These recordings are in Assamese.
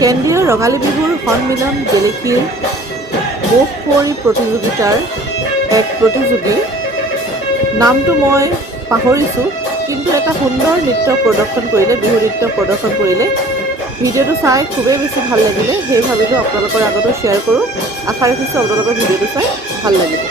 কেন্দ্ৰীয় ৰঙালী বিহুৰ সন্মিলন গেলেকীৰ মুখ কুঁৱৰী প্ৰতিযোগিতাৰ এক প্ৰতিযোগী, নামটো মই পাহৰিছোঁ, কিন্তু এটা সুন্দৰ নৃত্য প্ৰদৰ্শন কৰিলে, বিহু নৃত্য প্ৰদৰ্শন কৰিলে। ভিডিঅ'টো চাই খুবেই বেছি ভাল লাগিলে, সেই ভাবিলোঁ আপোনালোকৰ আগতো শ্বেয়াৰ কৰোঁ। আশা ৰাখিছোঁ আপোনালোকৰ ভিডিঅ'টো চাই ভাল লাগিব।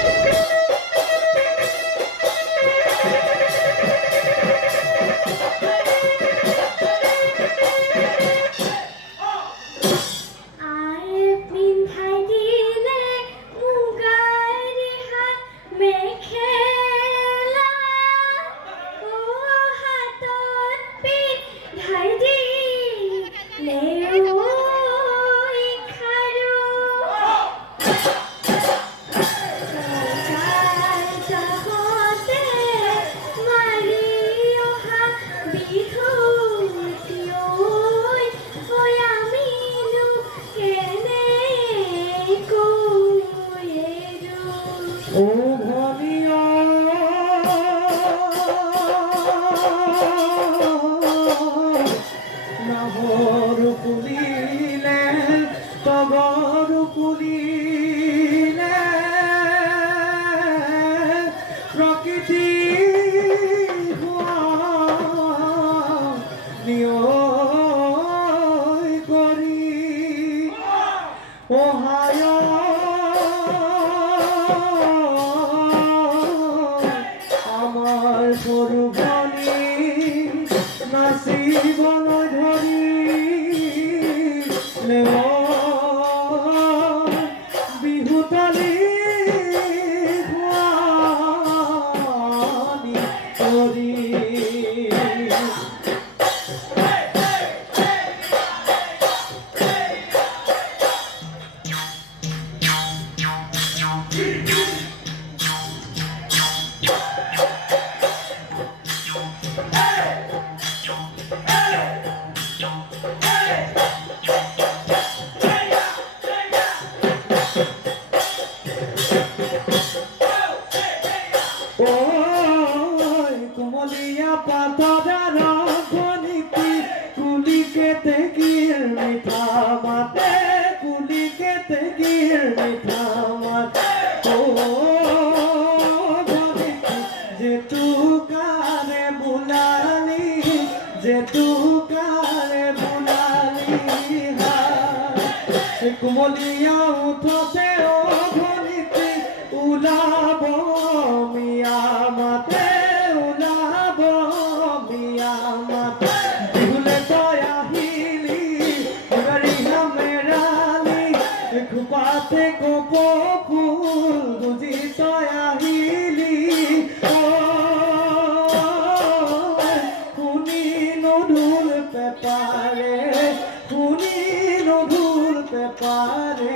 কুমলীয়া উঠতে অঘনিতে ওলাব মিয়া মাতে, ওলাব মিয়া মাতে। বিহুলে তই আহিলি গাড়িয়া মেৰালি, খোপাতে কপ ফুল গুজি তই আহিলি। শুনি নধুল পেপাৰে, শুনি নধুল পেপাৰে